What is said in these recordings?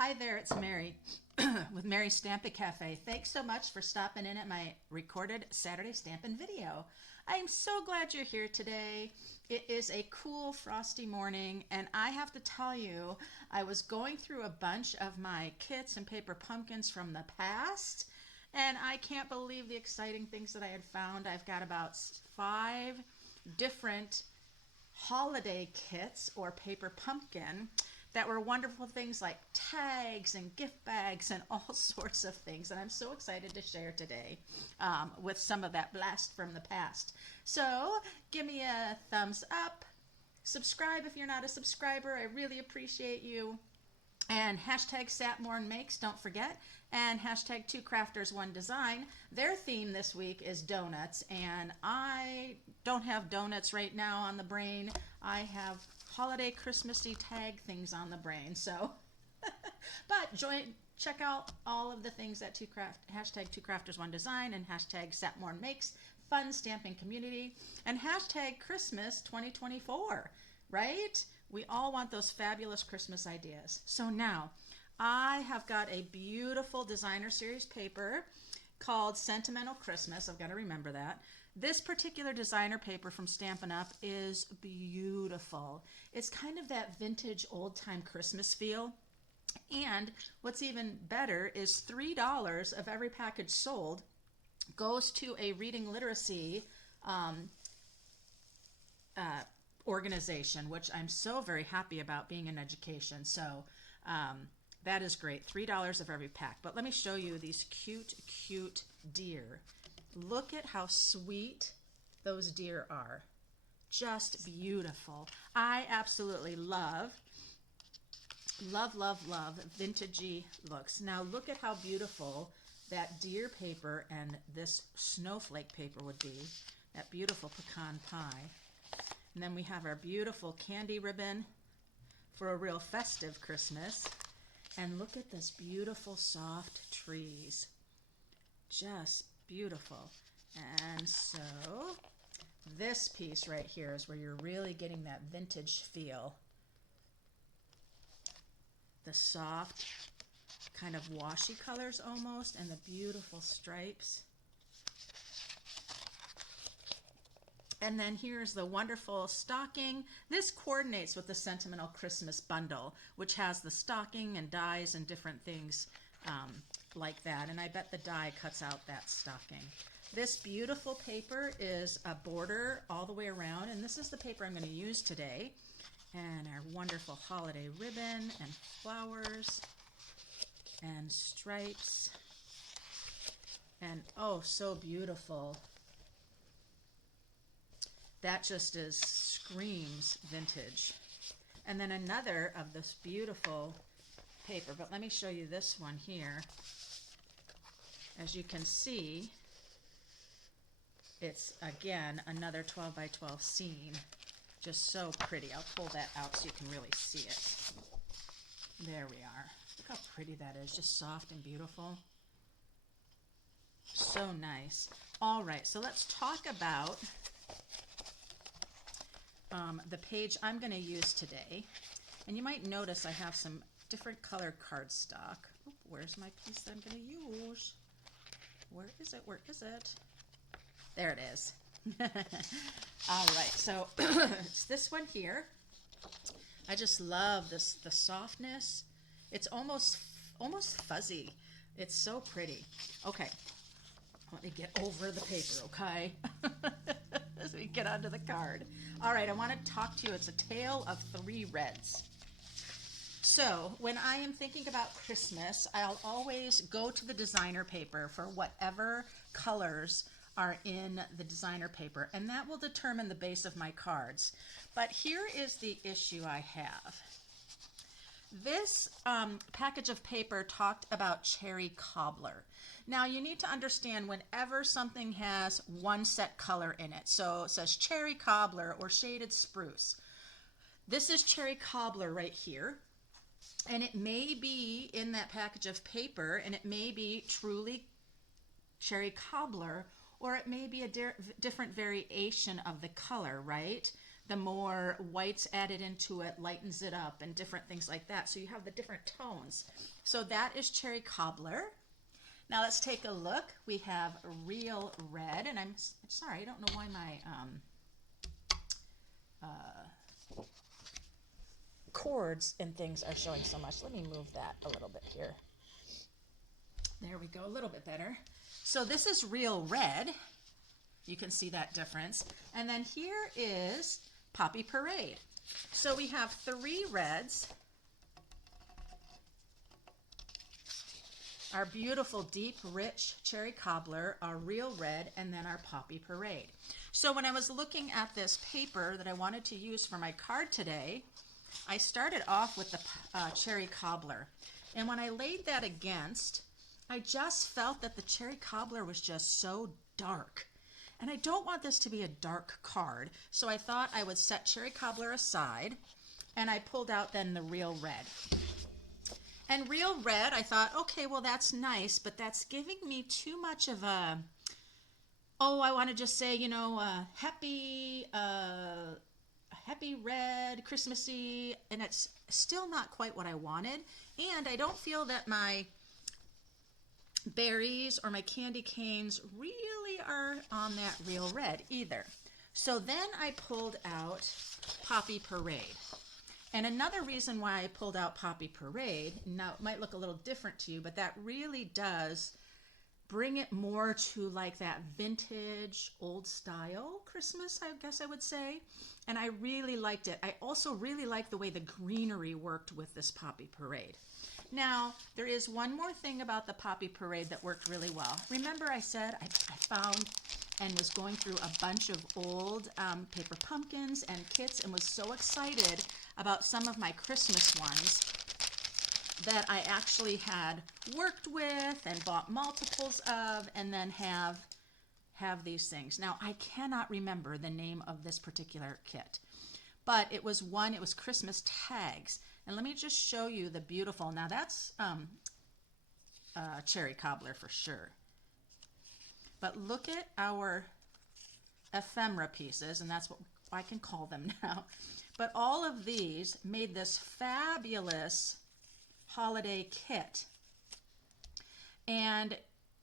Hi there, it's Mary with Mary's Stampin' Cafe. Thanks so much for stopping in at my recorded Saturday Stampin' video. I'm so glad you're here today. It is a cool, frosty morning, and I have to tell you, I was going through a bunch of my kits and paper pumpkins from the past, and I can't believe the exciting things that I had found. I've got about 5 different holiday kits or paper pumpkin that were wonderful things like tags and gift bags and all sorts of things. And I'm so excited to share today with some of that blast from the past. So give me a thumbs up, subscribe if you're not a subscriber. I really appreciate you. And hashtag Sapmorn Makes, don't forget. And hashtag 2crafters1design. Their theme this week is donuts. And I don't have donuts right now on the brain. I have holiday Christmassy tag things on the brain. So, but check out all of the things at hashtag 2crafters1design and hashtag Sapmorn Makes. Fun stamping community. And hashtag Christmas 2024, right? We all want those fabulous Christmas ideas. So now, I have got a beautiful designer series paper called Sentimental Christmas. I've got to remember that. This particular designer paper from Stampin' Up! Is beautiful. It's kind of that vintage old-time Christmas feel. And what's even better is $3 of every package sold goes to a reading literacy organization, which I'm so very happy about, being in education. So that is great. $3 of every pack. But let me show you these cute, cute deer. Look at how sweet those deer are. Just beautiful. I absolutely love vintagey looks. Now look at how beautiful that deer paper and this snowflake paper would be. That beautiful pecan pie. And then we have our beautiful candy ribbon for a real festive Christmas. And look at this beautiful soft trees. Just beautiful. And so this piece right here is where you're really getting that vintage feel. The soft kind of washy colors almost, and the beautiful stripes. And then here's the wonderful stocking. This coordinates with the Sentimental Christmas bundle, which has the stocking and dies and different things like that. And I bet the die cuts out that stocking. This beautiful paper is a border all the way around, and this is the paper I'm going to use today. And our wonderful holiday ribbon and flowers and stripes. And oh, so beautiful. That just screams vintage. And then another of this beautiful paper, but let me show you this one here. As you can see, it's again another 12 by 12 scene. Just so pretty. I'll pull that out so you can really see it. There we are. Look how pretty that is. Just soft and beautiful. So nice. All right, so let's talk about the page I'm going to use today. And you might notice I have some different color cardstock. Oop, where's my piece that I'm going to use? Where is it? Where is it? There it is. All right, so it's this one here. I just love this, the softness. It's almost fuzzy. It's so pretty. Okay, let me get over the paper, okay? As we get onto the card. All right, I want to talk to you. It's a tale of 3 reds. So when I am thinking about Christmas, I'll always go to the designer paper for whatever colors are in the designer paper, and that will determine the base of my cards. But here is the issue I have. This package of paper talked about cherry cobbler. Now you need to understand, whenever something has one set color in it, so it says cherry cobbler or shaded spruce, this is cherry cobbler right here, and it may be in that package of paper, and it may be truly cherry cobbler, or it may be a different variation of the color, right? the more whites added into it lightens it up and different things like that. So you have the different tones. So that is cherry cobbler. Now let's take a look. We have real red, and I'm sorry, I don't know why my cords and things are showing so much. Let me move that a little bit here. There we go, a little bit better. So this is real red. You can see that difference. And then here is Poppy Parade. So we have 3 reds. Our beautiful, deep, rich cherry cobbler, our real red, and then our Poppy Parade. So when I was looking at this paper that I wanted to use for my card today, I started off with the cherry cobbler. And when I laid that against, I just felt that the cherry cobbler was just so dark. And I don't want this to be a dark card, so I thought I would set cherry cobbler aside, and I pulled out then the real red. And real red, I thought, okay, well, that's nice, but that's giving me too much of a, oh, I want to just say, you know, happy red, Christmassy, and it's still not quite what I wanted. And I don't feel that my berries or my candy canes really are on that real red either. So then I pulled out Poppy Parade. And another reason why I pulled out Poppy Parade, now it might look a little different to you, but that really does bring it more to like that vintage, old style Christmas, I guess I would say. And I really liked it. I also really like the way the greenery worked with this Poppy Parade. Now, there is one more thing about the Poppy Parade that worked really well. Remember I said I found and was going through a bunch of old paper pumpkins and kits and was so excited about some of my Christmas ones that I actually had worked with and bought multiples of, and then have these things. Now, I cannot remember the name of this particular kit, but it was Christmas tags. And let me just show you the beautiful, now that's cherry cobbler for sure. But look at our ephemera pieces, and that's what I can call them now. But all of these made this fabulous holiday kit. And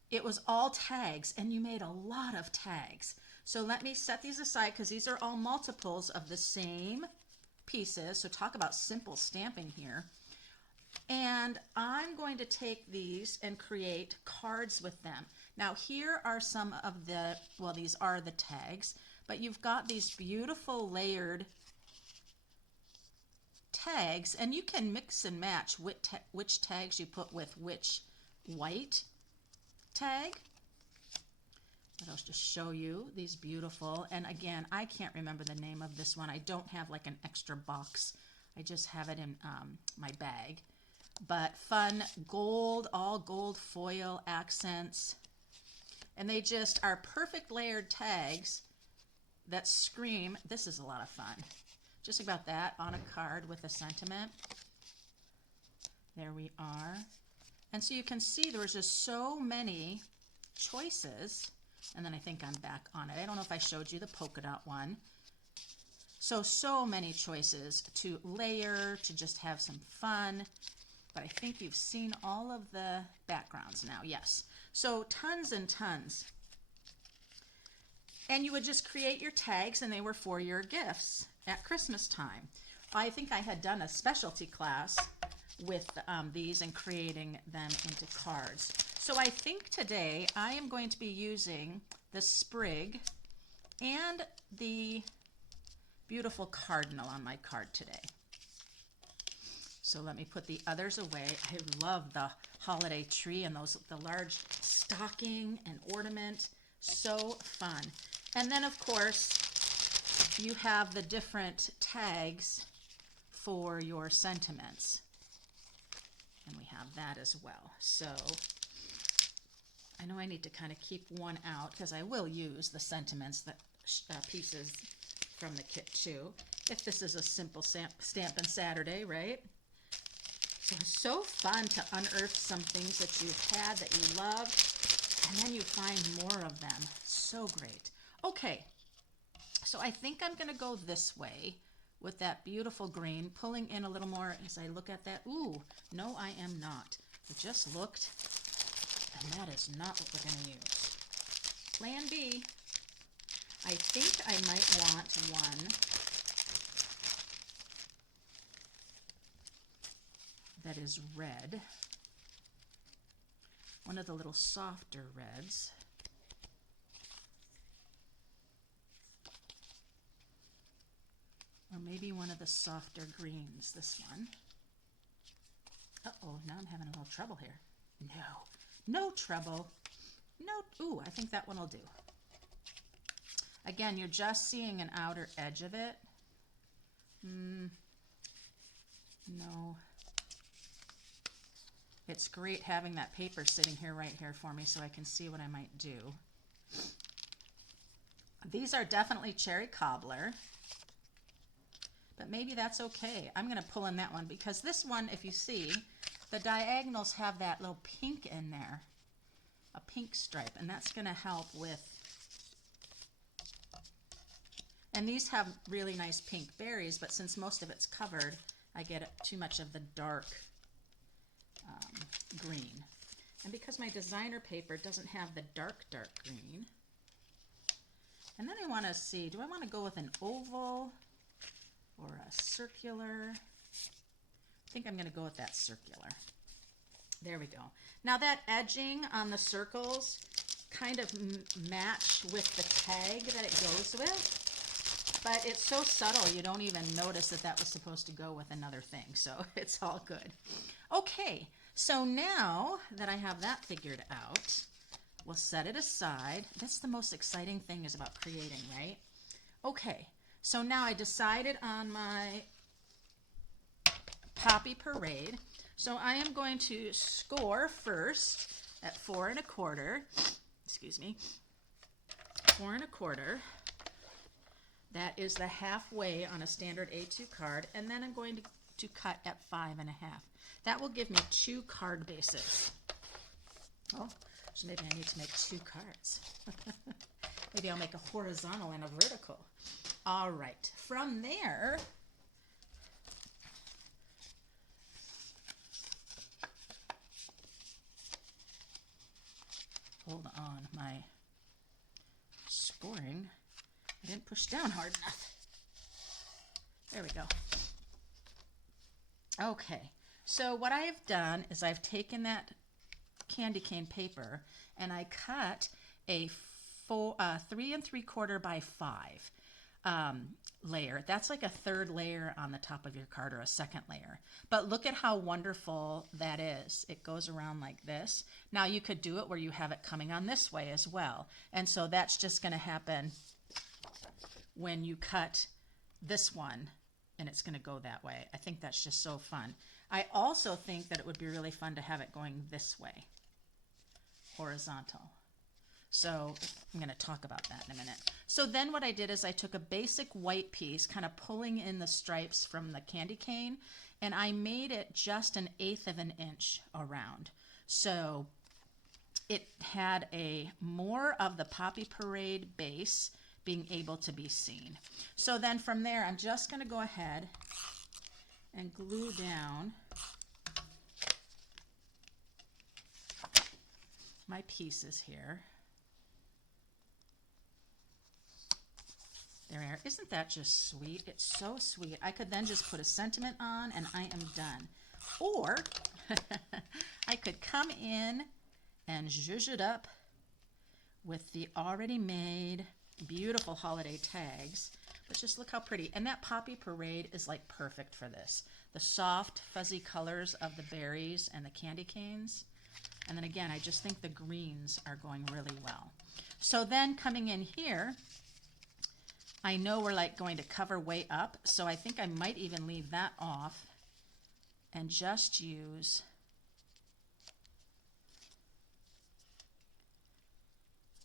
it was all tags, and you made a lot of tags. So let me set these aside because these are all multiples of the same pieces. So talk about simple stamping here. And I'm going to take these and create cards with them. Now here are some of the, well, these are the tags, but you've got these beautiful layered tags, and you can mix and match which tags you put with which white tag. But I'll just show you these beautiful, and again, I can't remember the name of this one. I don't have like an extra box. I just have it in my bag. But fun gold, all gold foil accents. And they just are perfect layered tags that scream, this is a lot of fun. Just about that on a card with a sentiment. There we are. And so you can see there was just so many choices. And then I think I'm back on it. I don't know if I showed you the polka dot one. So many choices to layer, to just have some fun. But I think you've seen all of the backgrounds now, yes. So tons and tons. And you would just create your tags, and they were for your gifts at Christmas time. I think I had done a specialty class with these and creating them into cards. So I think today I am going to be using the sprig and the beautiful cardinal on my card today. So let me put the others away. I love the holiday tree and the large stocking and ornament. So fun. And then of course you have the different tags for your sentiments. And we have that as well. So I know I need to kind of keep one out because I will use the sentiments, that pieces from the kit too. If this is a simple Stampin' Saturday, right? So it's so fun to unearth some things that you've had that you love, and then you find more of them. So great. Okay, So I think I'm going to go this way with that beautiful green, pulling in a little more as I look at that. Ooh, no, I am not. I just looked, and that is not what we're going to use. Plan B. I think I might want one that is red. One of the little softer reds. Or maybe one of the softer greens, this one. Uh-oh, now I'm having a little trouble here. No trouble. No, ooh, I think that one will do. Again, you're just seeing an outer edge of it. No. It's great having that paper sitting here right here for me so I can see what I might do. These are definitely cherry cobbler, but maybe that's okay. I'm going to pull in that one because this one, if you see, the diagonals have that little pink in there, a pink stripe, and that's going to help with, and these have really nice pink berries, but since most of it's covered, I get too much of the dark green. And because my designer paper doesn't have the dark green, and then I want to see, do I want to go with an oval or a circular? I think I'm going to go with that circular. There we go. Now that edging on the circles kind of match with the tag that it goes with, but it's so subtle you don't even notice that that was supposed to go with another thing, so it's all good. Okay, so now that I have that figured out, we'll set it aside. That's the most exciting thing is about creating, right? Okay, so now I decided on my Poppy Parade. So I am going to score first at 4 1/4. Excuse me, 4 1/4. That is the halfway on a standard A2 card, and then I'm going to cut at 5 1/2. That will give me 2 card bases. Oh, so maybe I need to make 2 cards. Maybe I'll make a horizontal and a vertical. All right, from there, hold on, my scoring, I didn't push down hard enough. There we go. Okay, so what I have done is I've taken that candy cane paper and I cut a 3 3/4 by 5 layer. That's like a third layer on the top of your card, or a second layer. But look at how wonderful that is. It goes around like this. Now you could do it where you have it coming on this way as well. And so that's just going to happen when you cut this one, and it's going to go that way. I think that's just so fun. I also think that it would be really fun to have it going this way, horizontal. So I'm going to talk about that in a minute. So then what I did is I took a basic white piece, kind of pulling in the stripes from the candy cane, and I made it just 1/8 of an inch around. So it had more of the Poppy Parade base being able to be seen. So then from there, I'm just going to go ahead and glue down my pieces here. There we are. Isn't that just sweet? It's so sweet. I could then just put a sentiment on and I am done. Or I could come in and zhuzh it up with the already made beautiful holiday tags. But just look how pretty. And that Poppy Parade is like perfect for this. The soft, fuzzy colors of the berries and the candy canes. And then again, I just think the greens are going really well. So then coming in here, I know we're like going to cover way up, so I think I might even leave that off and just use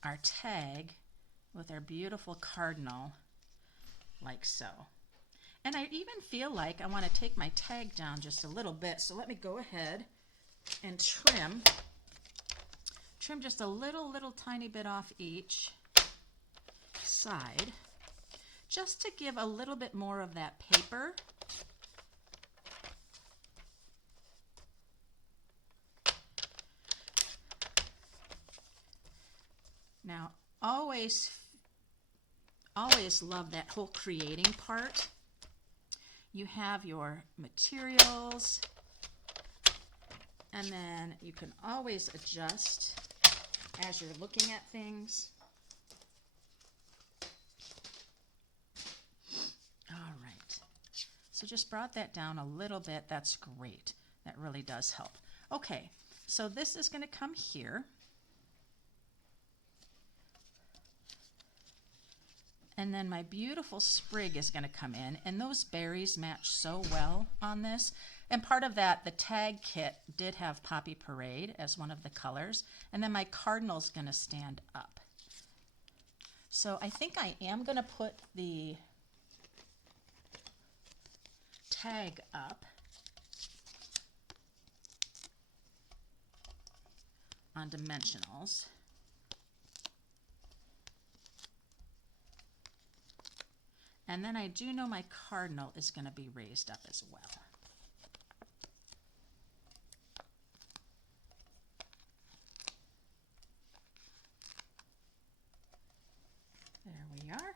our tag with our beautiful cardinal, like so. And I even feel like I want to take my tag down just a little bit, so let me go ahead and trim just a little tiny bit off each side. just to give a little bit more of that paper. Now, always love that whole creating part. You have your materials, and then you can always adjust as you're looking at things. All right, so just brought that down a little bit. That's great. That really does help. Okay, so this is going to come here. And then my beautiful sprig is going to come in, and those berries match so well on this. And part of that, the tag kit did have Poppy Parade as one of the colors, and then my cardinal's going to stand up. So I think I am going to put the tag up on dimensionals. And then I do know my cardinal is going to be raised up as well. There we are.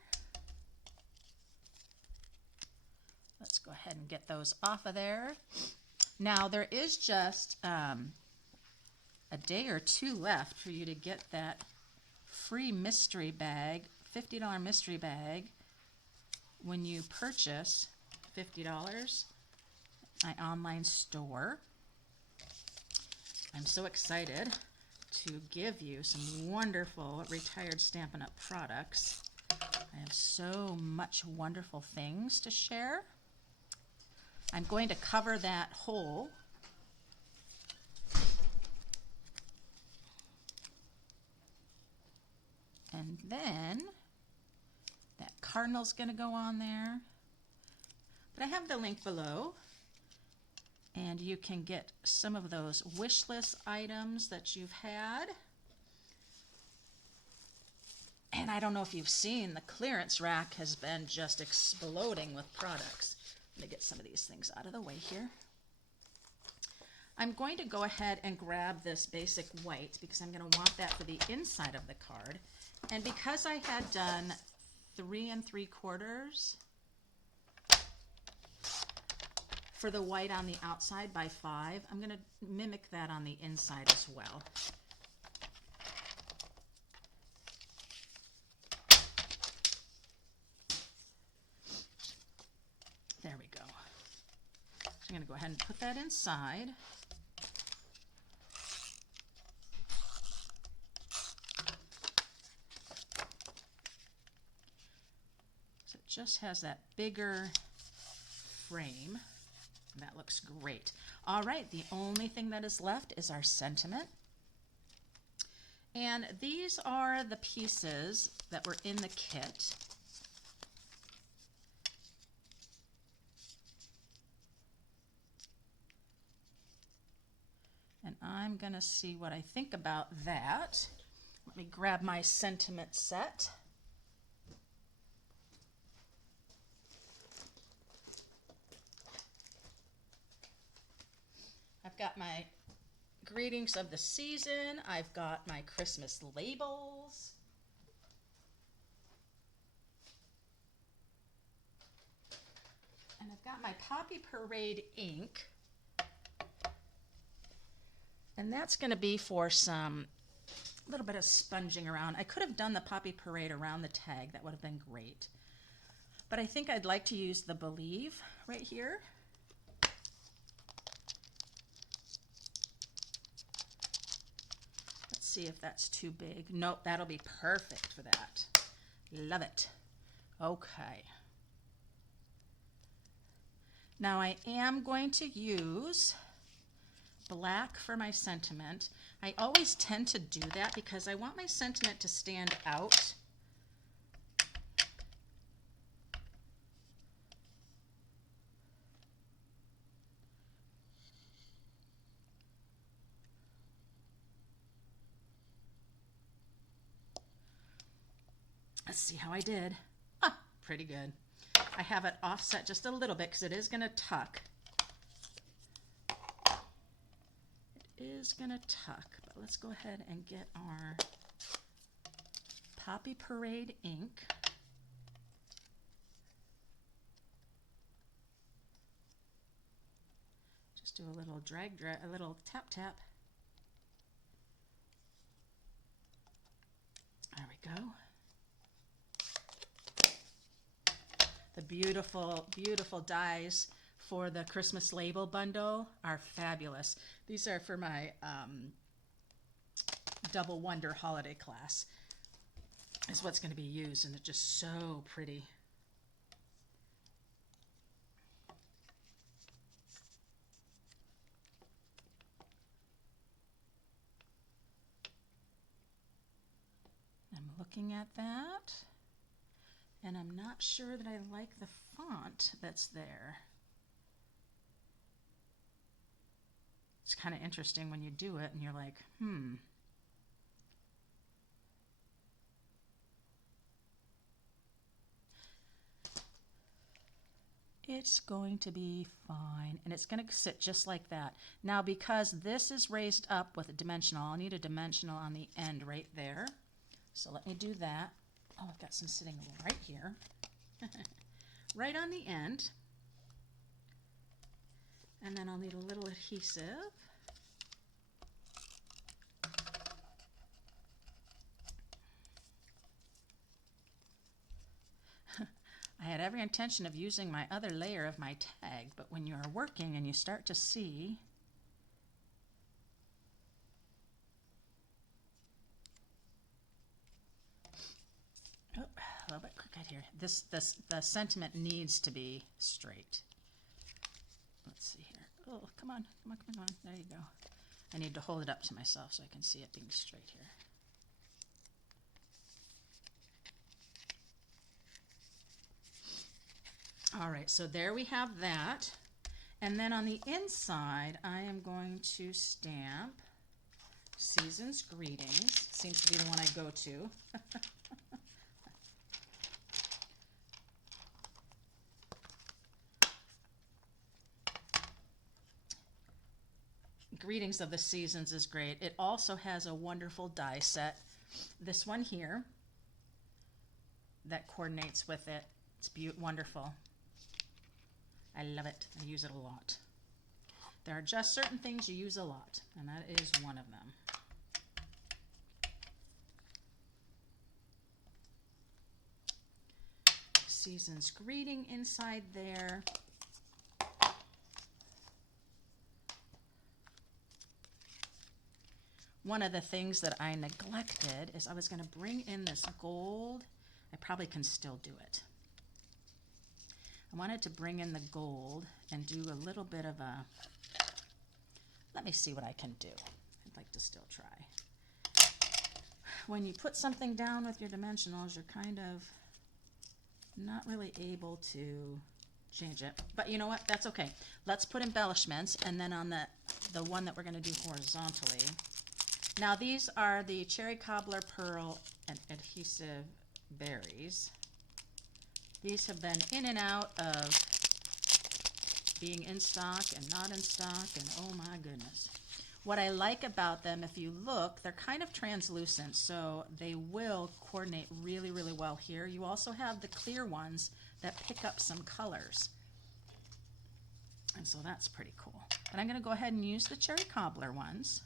Let's go ahead and get those off of there. Now there is just a day or two left for you to get that free mystery bag, $50 mystery bag, when you purchase $50 my online store. I'm so excited to give you some wonderful retired Stampin' Up! Products. I have so much wonderful things to share. I'm going to cover that hole and then that cardinal's going to go on there. But I have the link below, and you can get some of those wish list items that you've had. And I don't know if you've seen, the clearance rack has been just exploding with products. Let me get some of these things out of the way here. I'm going to go ahead and grab this basic white because I'm going to want that for the inside of the card. And because I had done 3 3/4 for the white on the outside by 5, I'm going to mimic that on the inside as well. There we go. So I'm going to go ahead and put that inside. So it just has that bigger frame. And that looks great. All right, the only thing that is left is our sentiment. And these are the pieces that were in the kit. And I'm going to see what I think about that. Let me grab my sentiment set. I've got my greetings of the season. I've got my Christmas labels. And I've got my Poppy Parade ink. And that's going to be for some little bit of sponging around. I could have done the Poppy Parade around the tag. That would have been great. But I think I'd like to use the Believe right here. Let's see if that's too big. Nope, that'll be perfect for that. Love it. Okay. Now I am going to use black for my sentiment. I always tend to do that because I want my sentiment to stand out. Let's see how I did. Ah, pretty good. I have it offset just a little bit because it is going to tuck. It is going to tuck, but let's go ahead and get our Poppy Parade ink. Just do a little drag, a little tap, tap. There we go. The beautiful, beautiful dies for the Christmas label bundle are fabulous. These are for my Double Wonder holiday class. Is what's going to be used, and it's just so pretty. I'm looking at that, and I'm not sure that I like the font that's there. It's kind of interesting when you do it and you're like, It's going to be fine, and it's going to sit just like that. Now, because this is raised up with a dimensional, I'll need a dimensional on the end right there. So let me do that. Oh, I've got some sitting right here. Right on the end. And then I'll need a little adhesive. I had every intention of using my other layer of my tag, but when you're working and you start to see a little bit crooked here. The sentiment needs to be straight. Let's see here. Oh, come on, come on, come on. There you go. I need to hold it up to myself so I can see it being straight here. All right, so there we have that. And then on the inside, I am going to stamp Season's Greetings. Seems to be the one I go to. Greetings of the Seasons is great. It also has a wonderful die set. This one here that coordinates with it. It's wonderful. I love it. I use it a lot. There are just certain things you use a lot, and that is one of them. Season's Greeting inside there. One of the things that I neglected is I was going to bring in this gold. I probably can still do it. I wanted to bring in the gold and do a little bit of a, let me see what I can do. I'd like to still try. When you put something down with your dimensionals, you're kind of not really able to change it. But you know what? That's okay. Let's put embellishments, and then on the one that we're going to do horizontally. Now these are the Cherry Cobbler Pearl and Adhesive Berries. These have been in and out of being in stock and not in stock, and oh my goodness. What I like about them, if you look, they're kind of translucent, so they will coordinate really, really well here. You also have the clear ones that pick up some colors. And so that's pretty cool. But I'm going to go ahead and use the Cherry Cobbler ones.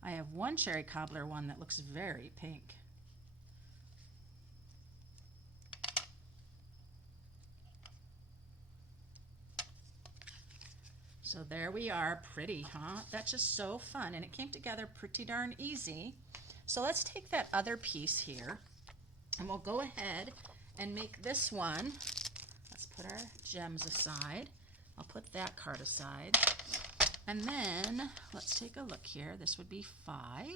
I have one Cherry Cobbler one that looks very pink. So there we are, pretty, huh? That's just so fun, and it came together pretty darn easy. So let's take that other piece here, and we'll go ahead and make this one. Let's put our gems aside. I'll put that card aside. And then let's take a look here. This would be 5.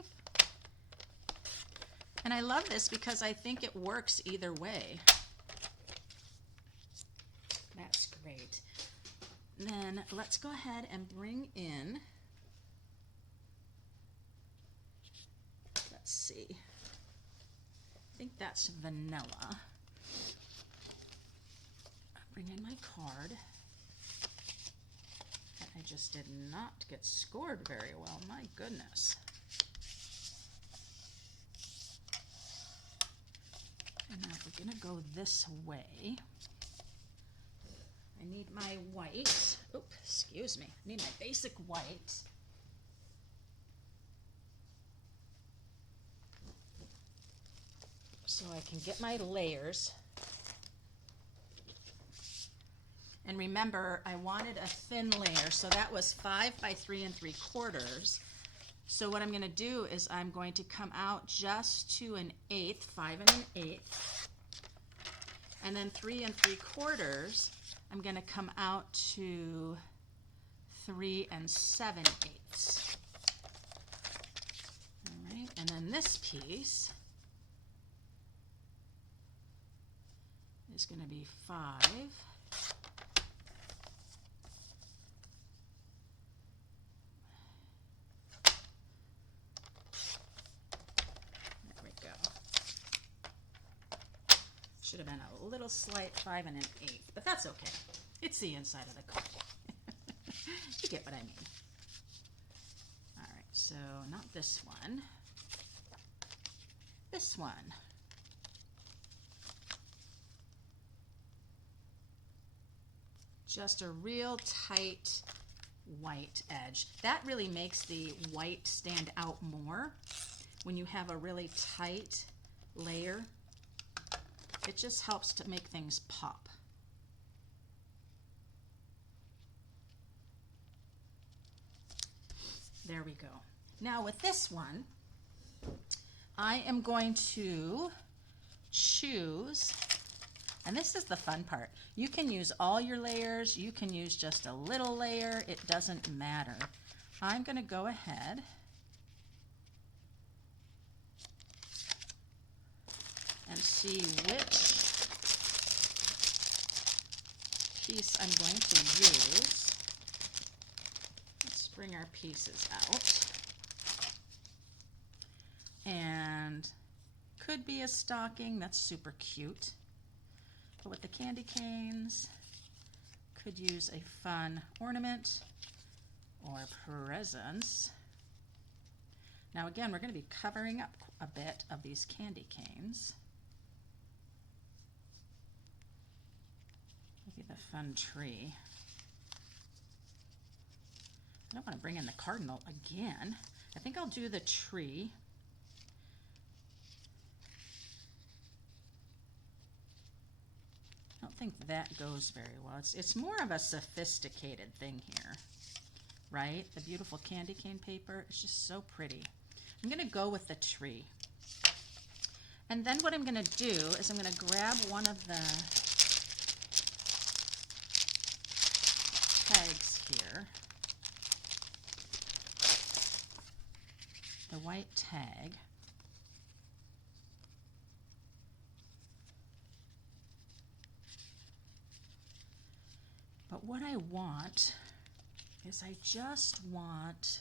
And I love this because I think it works either way. That's great. Then let's go ahead and bring in, let's see, think that's vanilla. Bring in my card. I just did not get scored very well, my goodness. And now if we're gonna go this way, I need my white. Oop, excuse me. I need my basic white. So I can get my layers. And remember, I wanted a thin layer, so that was 5 by 3 3/4. So what I'm going to do is I'm going to come out just to 1/8, 5 1/8, and then 3 3/4. I'm going to come out to 3 7/8. All right, and then this piece is going to be 5. There we go. Should have been a little slight 5 1/8, but that's okay. It's the inside of the card. You get what I mean. All right, so not this one. This one. Just a real tight white edge. That really makes the white stand out more when you have a really tight layer. It just helps to make things pop. There we go. Now with this one, I am going to choose, and this is the fun part. You can use all your layers. You can use just a little layer. It doesn't matter. I'm going to go ahead and see which piece I'm going to use. Let's bring our pieces out. And could be a stocking. That's super cute. But with the candy canes, could use a fun ornament or presents. Now again, we're going to be covering up a bit of these candy canes. Maybe the fun tree. I don't want to bring in the cardinal again. I think I'll do the tree. I don't think that goes very well. It's more of a sophisticated thing here, right? The beautiful candy cane paper. It's just so pretty. I'm going to go with the tree. And then what I'm going to do is I'm going to grab one of the tags here, the white tag. But what I want is I just want,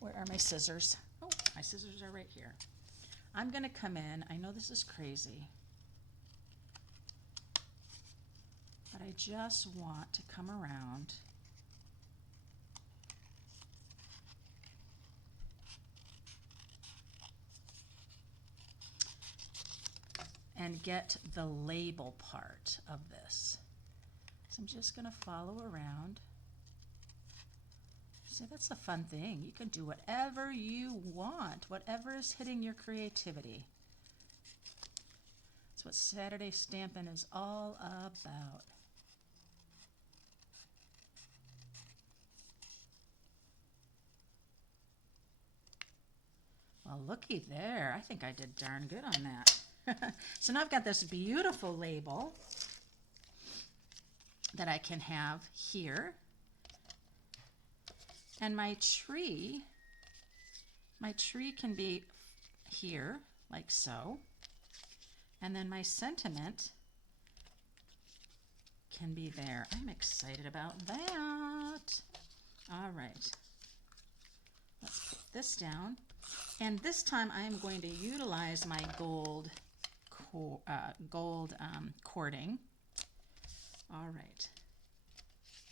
where are my scissors? Oh, my scissors are right here. I'm going to come in. I know this is crazy, but I just want to come around and get the label part of this. So I'm just going to follow around. So that's a fun thing. You can do whatever you want, whatever is hitting your creativity. That's what Saturday Stampin' is all about. Well, looky there. I think I did darn good on that. So now I've got this beautiful label that I can have here. And my tree can be here, like so. And then my sentiment can be there. I'm excited about that. All right. Let's put this down. And this time I am going to utilize my gold cording. All right.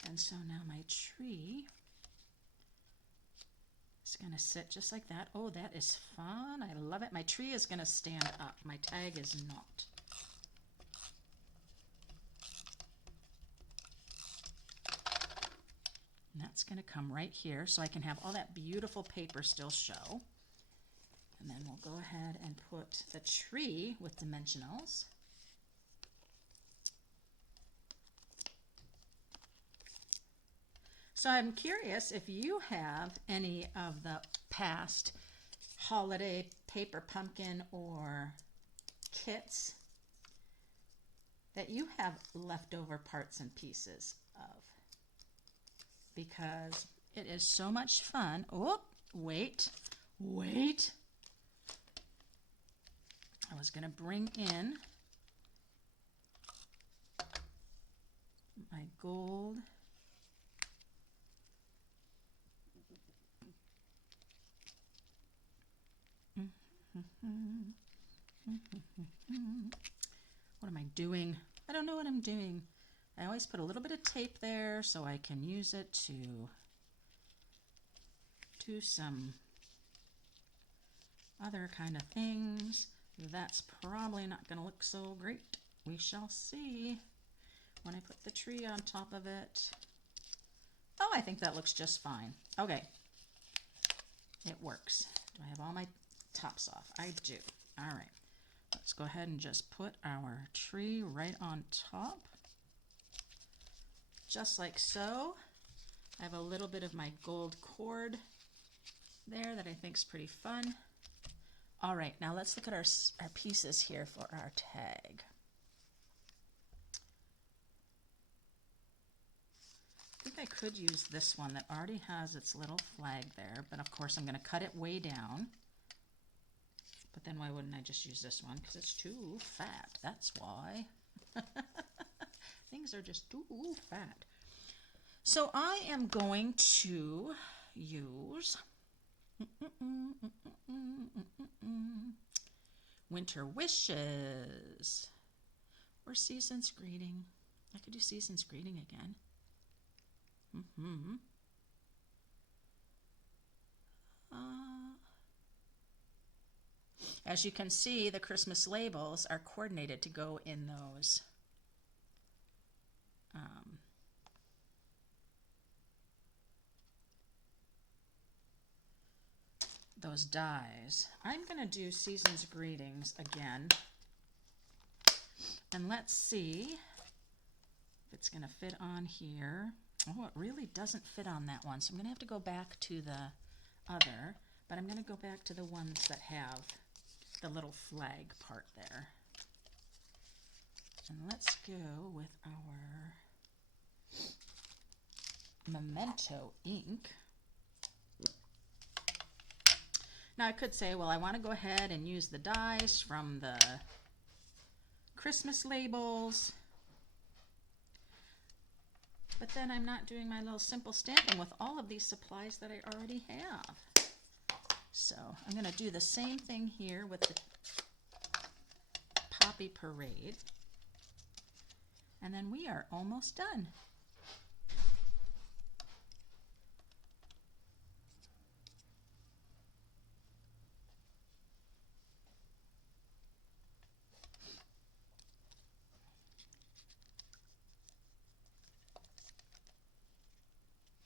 And so now my tree is going to sit just like that. Oh, that is fun. I love it. My tree is going to stand up. My tag is not. And that's going to come right here so I can have all that beautiful paper still show. And then we'll go ahead and put the tree with dimensionals. So I'm curious if you have any of the past holiday paper pumpkin or kits that you have leftover parts and pieces of, because it is so much fun. Oh, wait. I was going to bring in my gold. What am I doing? I don't know what I'm doing. I always put a little bit of tape there so I can use it to do some other kind of things. That's probably not going to look so great. We shall see when I put the tree on top of it. Oh, I think that looks just fine. Okay. It works. Do I have all my tops off? I do. All right. Let's go ahead and just put our tree right on top. Just like so. I have a little bit of my gold cord there that I think is pretty fun. All right, now let's look at our pieces here for our tag. I think I could use this one that already has its little flag there, but of course I'm going to cut it way down. But then why wouldn't I just use this one? Because it's too fat, that's why. Things are just too fat. So I am going to use Winter Wishes or Season's Greeting. I could do Season's Greeting again. As you can see, the Christmas labels are coordinated to go in those dies. I'm going to do Season's Greetings again. And let's see if it's going to fit on here. Oh, it really doesn't fit on that one. So I'm going to have to go back to the other. But I'm going to go back to the ones that have the little flag part there. And let's go with our Memento ink. Now I could say, well, I want to go ahead and use the dies from the Christmas labels. But then I'm not doing my little simple stamping with all of these supplies that I already have. So I'm going to do the same thing here with the Poppy Parade. And then we are almost done.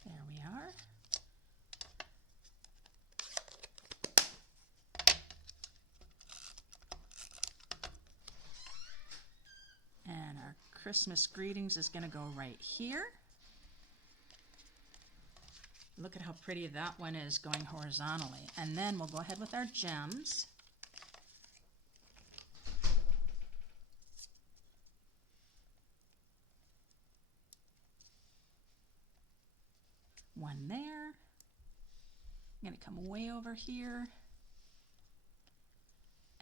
There we are. And our Christmas greetings is going to go right here. Look at how pretty that one is going horizontally. And then we'll go ahead with our gems. One there. I'm going to come way over here.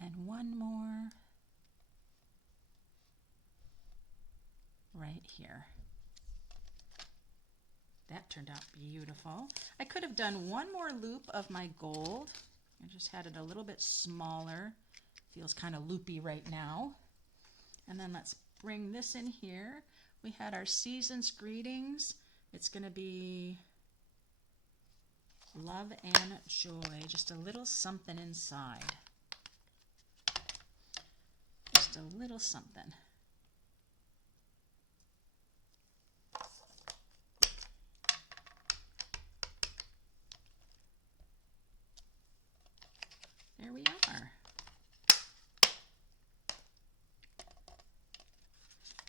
And one more right here. That turned out beautiful. I could have done one more loop of my gold I just had it a little bit smaller. Feels kind of loopy right now. And then let's bring this in here. We had our season's greetings. It's going to be love and joy. Just a little something inside. Just a little something. There we are.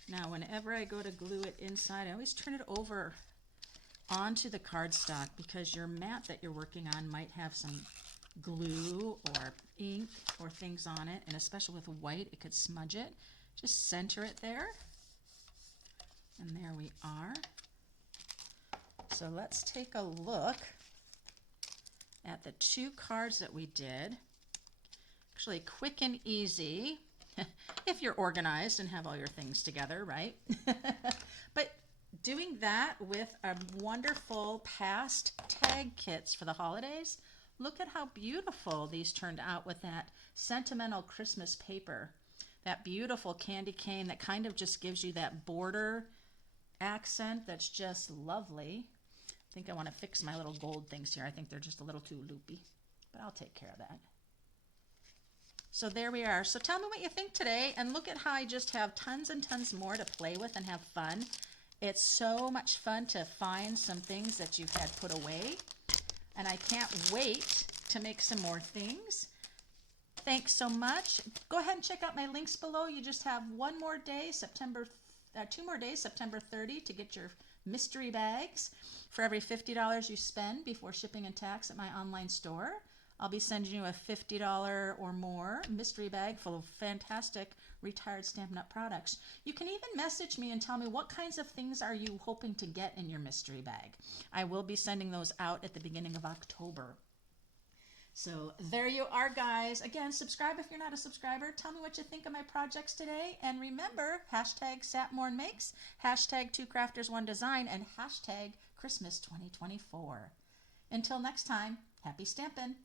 Now, whenever I go to glue it inside, I always turn it over onto the cardstock because your mat that you're working on might have some glue or ink or things on it, and especially with white, it could smudge it. Just center it there. And there we are. So let's take a look at the two cards that we did. Actually, quick and easy. If you're organized and have all your things together, right? But doing that with a wonderful past tag kits for the holidays, look at how beautiful these turned out with that Sentimental Christmas paper. That beautiful candy cane that kind of just gives you that border accent that's just lovely. I think I want to fix my little gold things here. I think they're just a little too loopy, but I'll take care of that. So there we are. So tell me what you think today, and look at how I just have tons and tons more to play with and have fun. It's so much fun to find some things that you've had put away, and I can't wait to make some more things. Thanks so much. Go ahead and check out my links below. You just have one more day, 2 more days, September 30, to get your mystery bags. For every $50 you spend before shipping and tax at my online store, I'll be sending you a $50 or more mystery bag full of fantastic retired Stampin' Up! Products. You can even message me and tell me what kinds of things are you hoping to get in your mystery bag. I will be sending those out at the beginning of October. So there you are, guys. Again, subscribe if you're not a subscriber. Tell me what you think of my projects today. And remember, hashtag #SatMornMakes, hashtag 2CraftersOneDesign, and hashtag Christmas 2024. Until next time, happy Stampin'!